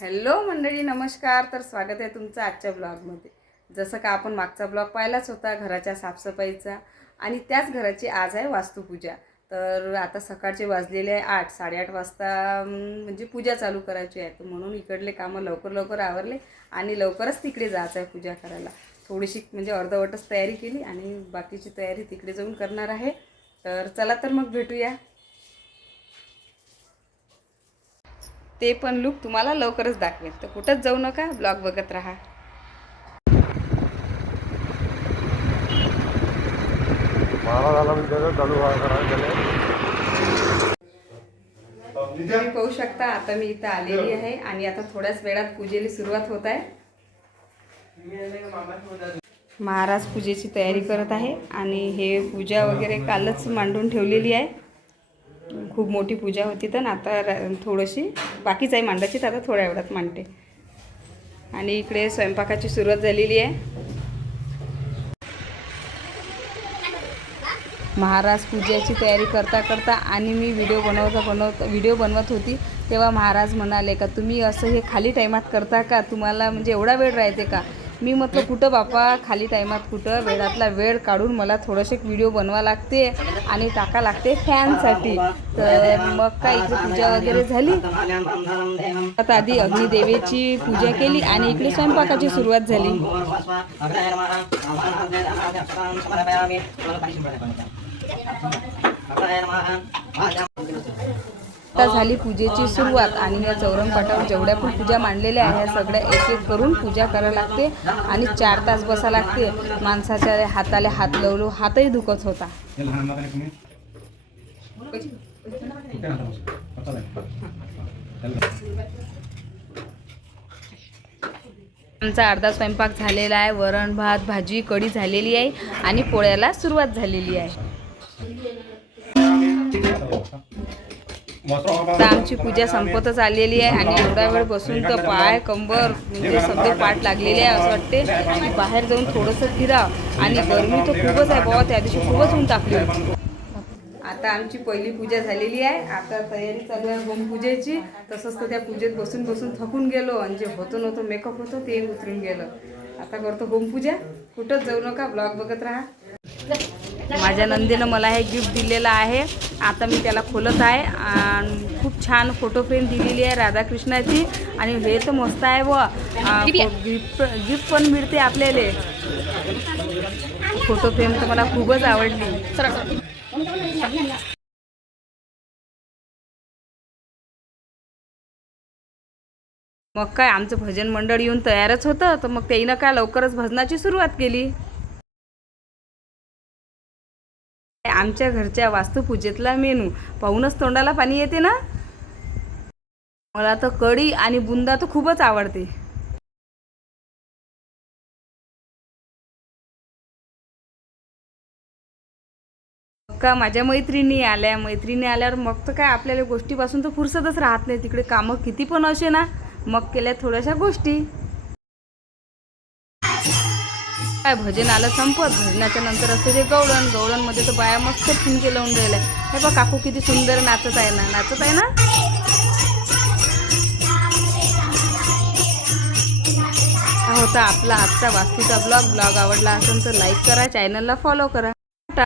Hello मंडळी, नमस्कार. तर स्वागत आहे तुमचं आजच्या ब्लॉगमध्ये. जसं का आपण मागचा ब्लॉग पाहिलाच होता घराच्या साफसफाईचा, आणि त्याच घराची आज आहे वास्तुपूजा. तर आता सकाळचे वाजलेले आहे 8-8:30 वाजता, म्हणजे पूजा चालू करायची आहे. तर म्हणून इकडले कामं लवकर लवकर आवरले आणि लवकरच तिकडे जायचं आहे पूजा करायला. थोडीशी म्हणजे अर्धवटच तयारी केली आणि बाकीची तयारी तिकडे जाऊन करणार आहे. तर चला तर मग भेटूया. ते पण लुक तुम्हाला लवकरच दाखवेल, तर कुठंच जाऊ नका, ब्लॉग बघत राहा. तुम्ही पाहू शकता आता मी इथं आलेली आहे आणि आता थोड्याच वेळात पूजेला सुरुवात होत आहे. महाराज पूजेची तयारी करत आहे आणि हे पूजा वगैरे कालच मांडून ठेवलेली आहे. खूप मोठी पूजा होती, तर आता थोडीशी बाकीच आहे मांडायची, तर आता थोड्या वेळात मांडते. आणि इकडे स्वयंपाकाची सुरुवात झालेली आहे. महाराज पूजेची तयारी करता करता आणि मी व्हिडिओ बनवत होती, तेव्हा महाराज म्हणाले का तुम्ही असं हे खाली टायमात करता का, तुम्हाला म्हणजे एवढा वेळ राहते का. मी म्हटलं कुठं बापा खाली टायमात, कुठं वेळातला वेळ काढून मला थोडंसं व्हिडिओ बनवा लागते आणि टाका लागते फॅनसाठी. तर मग काय इकडे पूजा वगैरे झाली. आता आधी अग्निदेवीची पूजा केली आणि इकडे स्वयंपाकाची सुरुवात झाली. आता झाली पूजेची सुरुवात आणि या चौरंगपाटावर जेवढ्या पण पूजा मांडलेल्या आहे सगळ्या एक एक करून पूजा करायला लागते आणि 4 तास बसा लागते. माणसाच्या हाताला हात लावलो, हातही दुखत होता. आमचा अर्धा स्वयंपाक झालेला आहे. वरण भात भाजी कढी झालेली आहे आणि पोळ्याला सुरुवात झालेली आहे. तर आमची पूजा संपतच आलेली आहे आणि एवढा वेळ बसून तर पाय कंबर म्हणजे सगळे पाठ लागलेले आहे. असं वाटते की बाहेर जाऊन थोडंसं फिरावं, आणि गरमी तर खूपच आहे बाबा, त्या दिवशी खूपच ऊन टाकली होती. आता आमची पहिली पूजा झालेली आहे. आता तयारी चालू आहे होमपूजेची. तसंच तर त्या पूजेत बसून बसून थकून गेलो आणि जे होतं नव्हतं मेकअप होतं ते उतरून गेलं. आता करतो होमपूजा. कुठंच जाऊ नका, ब्लॉग बघत राहा. माझ्या नंदीनं मला हे गिफ्ट दिलेलं आहे. आता मी त्याला खोलत आहे आणि खूप छान फोटो फ्रेम दिलेली आहे राधाकृष्णाची, आणि हे तर मस्त आहे व गिफ्ट पण मिळते आपल्याला. फोटो फ्रेम तर मला खूपच आवडली. मग काय आमचं भजन मंडळ येऊन तयारच होतं, तर मग त्याईनं काय लवकरच भजनाची सुरुवात केली. आमच्या घरच्या वास्तुपूजेतला मेनू पाहूनच तोंडाला पाणी येते ना. मला तर कढी आणि बुंदा तर खूपच आवडते. का माझ्या मैत्रिणी आल्यावर मग तर काय आपल्याला गोष्टीपासून तर फुरसतच राहत नाही. तिकडे कामं किती पण असे ना, मग केल्या थोड्याशा गोष्टी. काय भजन आलं संपत, भजनाच्या नंतर असते ते गवळणमध्ये तर बाया मस्त ठुमके लावून राहिल्या. हे बघ काकू किती सुंदर नाचत आहे ना. हा होता आपला आजचा वास्तूचा ब्लॉग आवडला असेल तर लाईक करा, चॅनलला फॉलो करा.